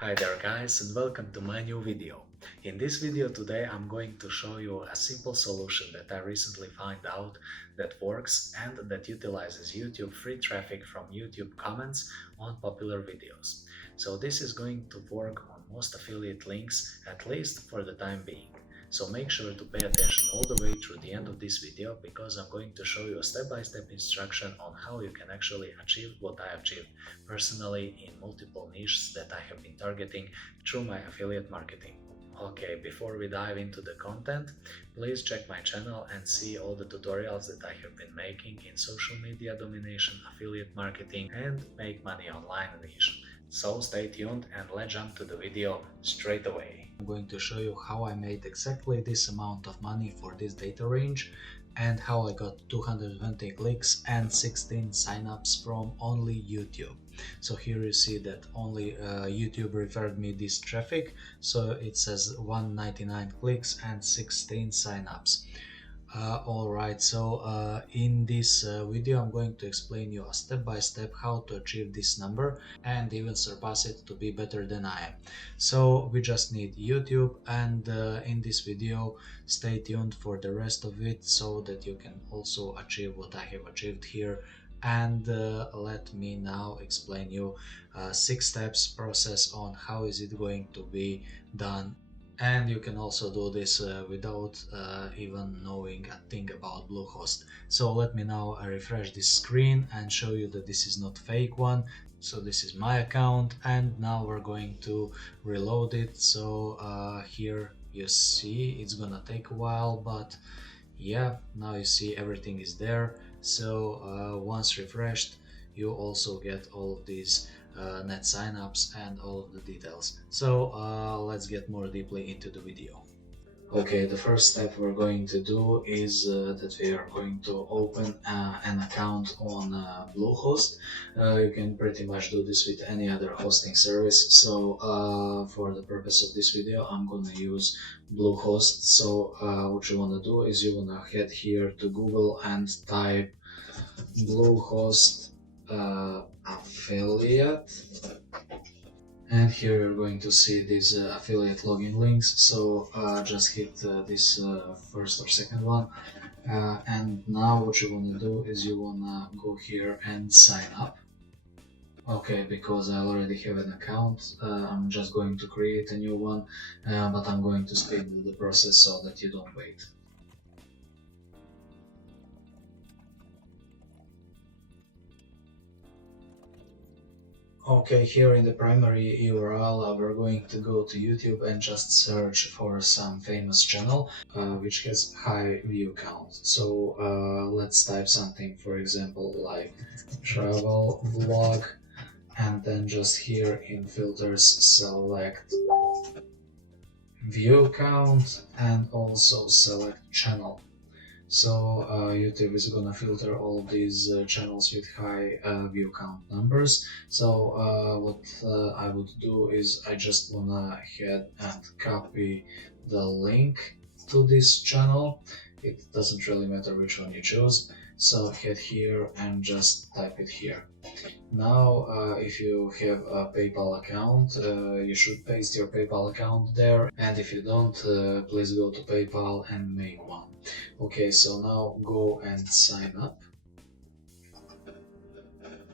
Hi there guys, and welcome to my new video. In this video today I'm going to show you a simple solution that I recently found out that works and that utilizes YouTube free traffic from YouTube comments on popular videos. So this is going to work on most affiliate links, at least for the time being. So make sure to pay attention all the way through the end of this video, because I'm going to show you a step-by-step instruction on how you can actually achieve what I achieved personally in multiple niches that I have been targeting through my affiliate marketing. Okay, before we dive into the content, please check my channel and see all the tutorials that I have been making in social media domination, affiliate marketing, and make money online niche. So stay tuned and let's jump to the video straight away. I'm going to show you how I made exactly this amount of money for this data range and how I got 220 clicks and 16 signups from only YouTube. So here you see that only YouTube referred me this traffic, so it says 199 clicks and 16 signups. Alright, so in this video I'm going to explain you a step by step how to achieve this number and even surpass it to be better than I am. So we just need YouTube, and in this video stay tuned for the rest of it so that you can also achieve what I have achieved here. And let me now explain you 6 steps process on how is it going to be done. And you can also do this without even knowing a thing about Bluehost. So let me now refresh this screen and show you that this is not fake one. So this is my account, and now we're going to reload it. So here you see it's gonna take a while, but yeah, now you see everything is there. So once refreshed, you also get all of these net signups and all of the details. So let's get more deeply into the video. Okay, the first step we're going to do is that we are going to open an account on Bluehost. You can pretty much do this with any other hosting service. So for the purpose of this video, I'm going to use Bluehost. So what you want to do is you want to head here to Google and type Bluehost affiliate, and here you're going to see these affiliate login links. So just hit this first or second one, and now what you want to do is you want to go here and sign up. Okay, because I already have an account, I'm just going to create a new one, but I'm going to speed the process so that you don't wait. Okay, here in the primary URL, we're going to go to YouTube and just search for some famous channel which has high view count. So let's type something, for example, like travel vlog, and then just here in filters select view count and also select channel. So YouTube is gonna filter all of these channels with high view count numbers. So what I would do is I just wanna head and copy the link to this channel. It doesn't really matter which one you choose. So head here and just type it here. Now if you have a PayPal account, you should paste your PayPal account there, and if you don't, please go to PayPal and make one. Okay, so now go and sign up.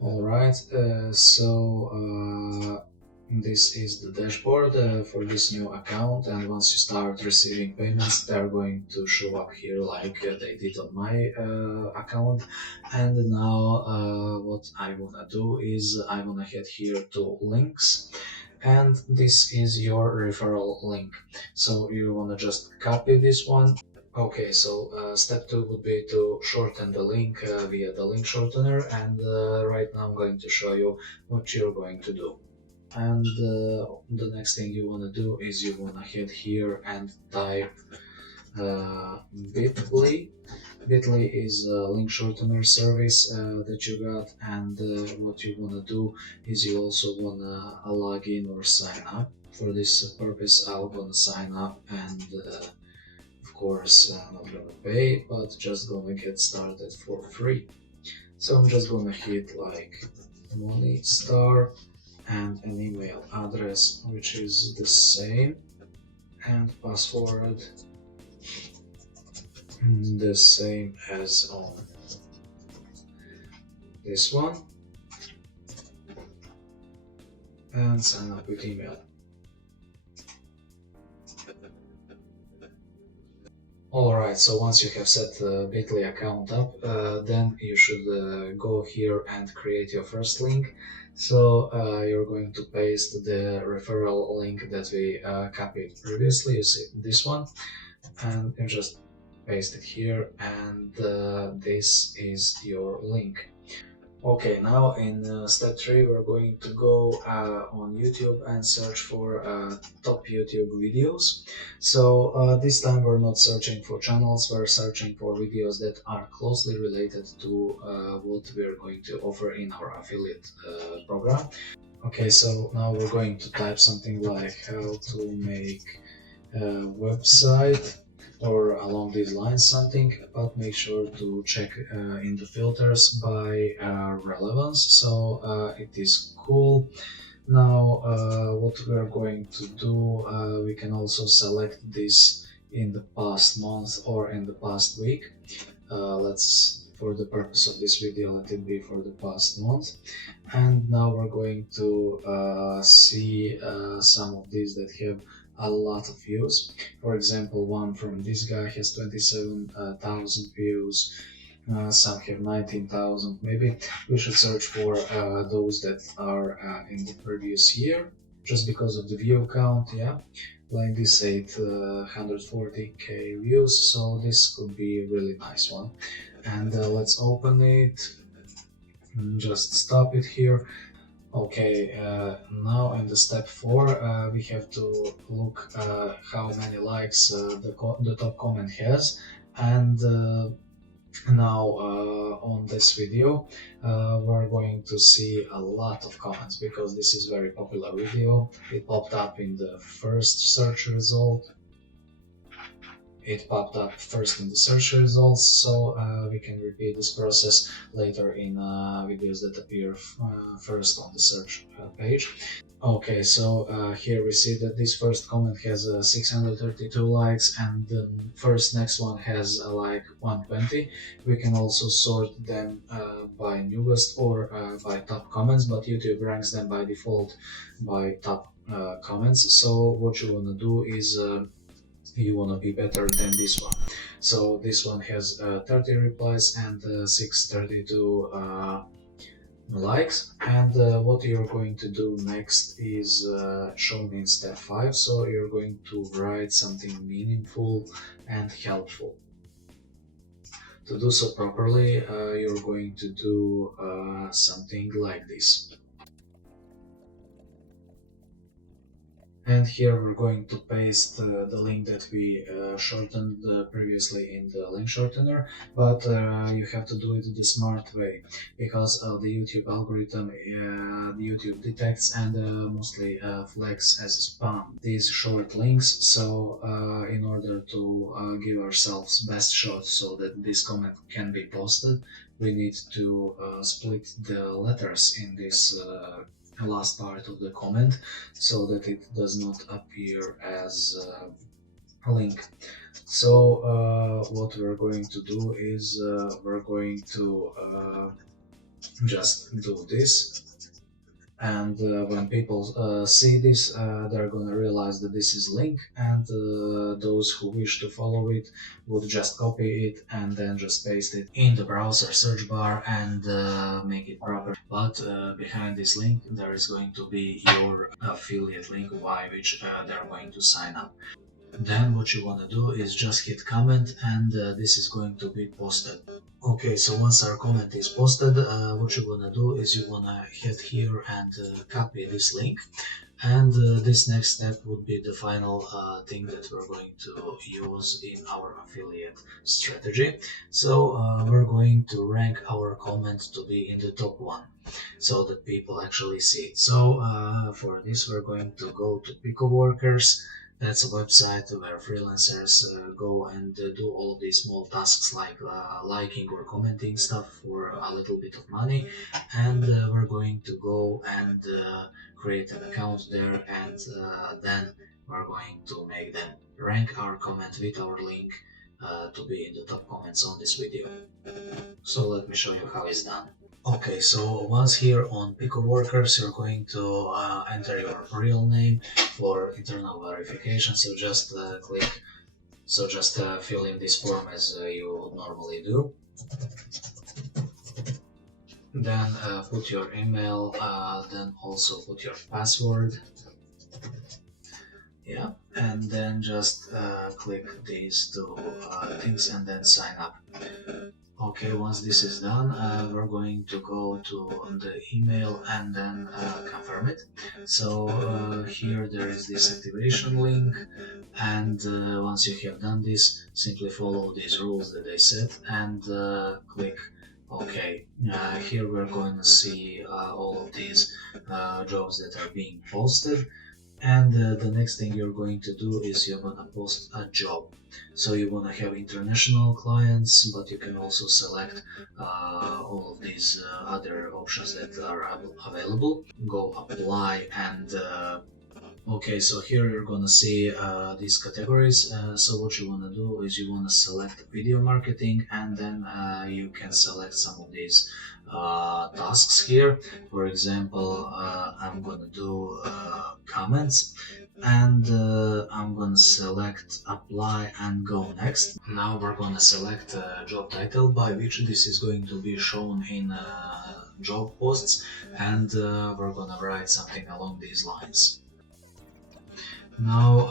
Alright, so this is the dashboard for this new account, and once you start receiving payments, they're going to show up here like they did on my account. And now what I wanna do is I wanna head here to links, and this is your referral link. So you wanna just copy this one. Okay, so step 2 would be to shorten the link via the link shortener, and right now I'm going to show you what you're going to do. And the next thing you want to do is you want to head here and type bit.ly. Bit.ly is a link shortener service that you got, and what you want to do is you also want to log in or sign up. For this purpose, I'm going to sign up, and of course I'm not going to pay, but just going to get started for free. So I'm just going to hit like MoneyStar, and an email address which is the same, and password the same as on this one, and sign up with email. Alright, so once you have set the Bitly account up, then you should go here and create your first link. So you're going to paste the referral link that we copied previously. You see this one, and you just paste it here, and this is your link. Okay, now in step 3 we're going to go on YouTube and search for top YouTube videos. So this time we're not searching for channels, we're searching for videos that are closely related to what we're going to offer in our affiliate program. Okay, so now we're going to type something like how to make a website, or along these lines something, but make sure to check in the filters by relevance, so it is cool. Now what we are going to do, we can also select this in the past month or in the past week. Let's, for the purpose of this video, let it be for the past month. And now we're going to see some of these that have a lot of views. For example, one from this guy has 27,000 views, some have 19,000. Maybe we should search for those that are in the previous year, just because of the view count. Yeah, like this 840k views, so this could be a really nice one. And let's open it, just stop it here. Okay, now in the step 4 we have to look how many likes the top comment has. And now on this video we're going to see a lot of comments, because this is very popular video. It popped up in the first search result. It popped up first in the search results, so we can repeat this process later in videos that appear first on the search page. Okay, so here we see that this first comment has 632 likes, and the next one has like 120. We can also sort them by newest or by top comments, but YouTube ranks them by default by top comments. So what you want to do is you want to be better than this one. So this one has 30 replies and 632 likes. And what you're going to do next is shown in step 5. So you're going to write something meaningful and helpful. To do so properly, you're going to do something like this. And here we're going to paste the link that we shortened previously in the link shortener, but you have to do it the smart way, because the YouTube algorithm, the YouTube detects and mostly flags as spam these short links. So in order to give ourselves best shot so that this comment can be posted, we need to split the letters in this last part of the comment, so that it does not appear as a link. So what we're going to do is we're going to just do this, and when people see this, they're gonna realize that this is link, and those who wish to follow it would just copy it and then just paste it in the browser search bar and make it proper. But behind this link there is going to be your affiliate link by which they're going to sign up. Then what you want to do is just hit comment, and this is going to be posted. Okay, so once our comment is posted, what you want to do is you want to head here and copy this link. And this next step would be the final thing that we're going to use in our affiliate strategy. So we're going to rank our comment to be in the top 1, so that people actually see it. So for this we're going to go to Pico Workers, That's a website where freelancers go and do all of these small tasks like liking or commenting stuff for a little bit of money. And we're going to go and create an account there, and then we're going to make them rank our comment with our link to be in the top comments on this video. So let me show you how it's done. Okay, so once here on Pico Workers, you're going to enter your real name for internal verification. So just fill in this form as you normally do. Then put your email, then also put your password. Yeah, and then just click these two things and then sign up. Okay, once this is done, we're going to go to the email and then confirm it. So here there is this activation link, and once you have done this, simply follow these rules that they set and click OK. Here we're going to see all of these jobs that are being posted. And the next thing you're going to do is you're going to post a job. So you want to have international clients, but you can also select all of these other options that are available. Go apply and okay, so here you're gonna see these categories. So what you want to do is you want to select video marketing, and then you can select some of these tasks here. For example, I'm gonna do comments, and I'm gonna select apply and go next. Now we're gonna select job title by which this is going to be shown in job posts, and we're gonna write something along these lines. Now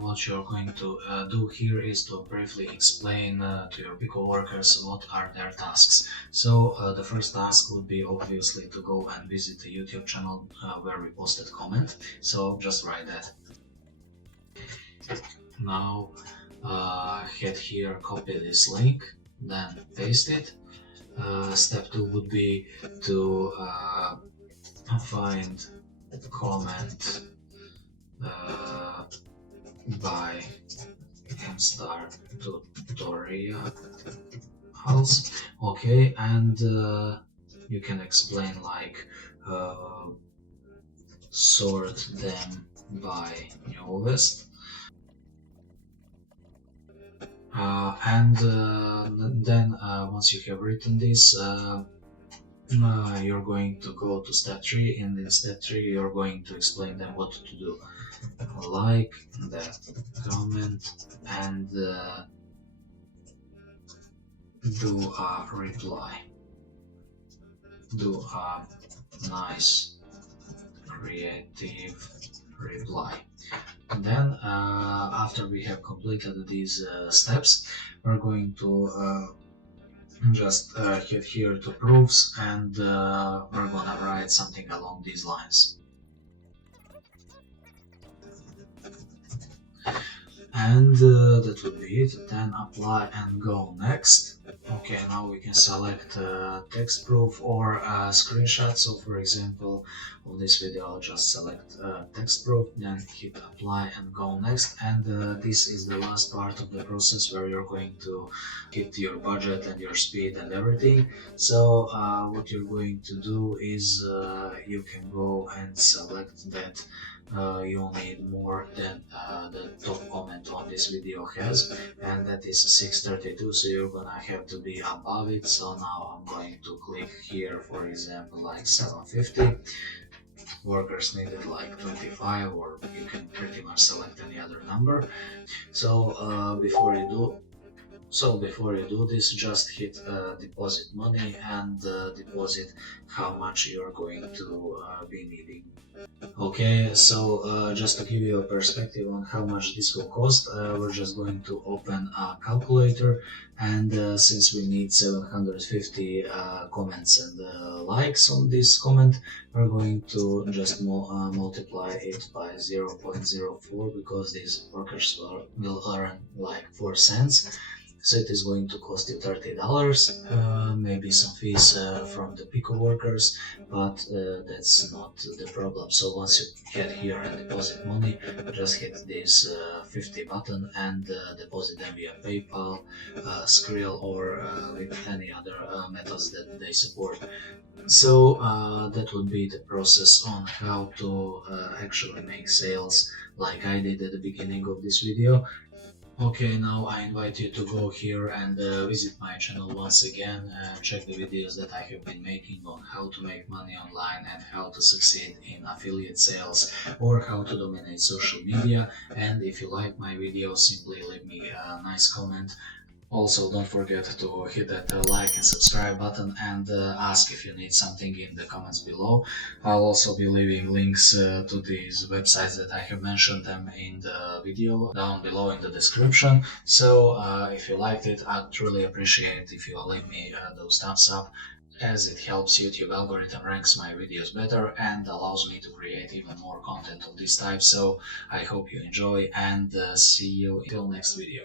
what you're going to do here is to briefly explain to your Pico workers what are their tasks. So the first task would be obviously to go and visit the YouTube channel where we posted comment. So just write that. Now head here, copy this link, then paste it. Step 2 would be to find comment by MStarTUTORIALS. Okay, and you can explain like sort them by newest. And then once you have written this, you're going to go to step 3, and in step 3 you're going to explain them what to do. Like that comment and do a reply. Do a nice creative reply. And then after we have completed these steps, we're going to just hit here to proofs, and we're gonna write something along these lines. And that would be it. Then apply and go next. Okay, now we can select text proof or screenshot. So for example, on this video I'll just select text proof, then hit apply and go next. And this is the last part of the process where you're going to hit your budget and your speed and everything. So what you're going to do is you can go and select that you'll need more than the top comment on this video has, and that is 632, so you're gonna have to be above it. So now I'm going to click here, for example, like 750. Workers needed like 25, or you can pretty much select any other number. So before you do this, just hit deposit money and deposit how much you're going to be needing. Okay, so just to give you a perspective on how much this will cost, we're just going to open a calculator, and since we need 750 comments and likes on this comment, we're going to just multiply it by 0.04, because these workers will earn like 4 cents. So it is going to cost you $30, maybe some fees from the Pico workers, but that's not the problem. So once you get here and deposit money, just hit this 50 button and deposit them via PayPal, Skrill, or with any other methods that they support. So that would be the process on how to actually make sales like I did at the beginning of this video. Okay, now I invite you to go here and visit my channel once again and check the videos that I have been making on how to make money online and how to succeed in affiliate sales or how to dominate social media. And if you like my video, simply leave me a nice comment. Also, don't forget to hit that like and subscribe button and ask if you need something in the comments below. I'll also be leaving links to these websites that I have mentioned them in the video down below in the description. So if you liked it, I'd truly appreciate if you leave me those thumbs up, as it helps YouTube algorithm ranks my videos better and allows me to create even more content of this type. So I hope you enjoy and see you until next video.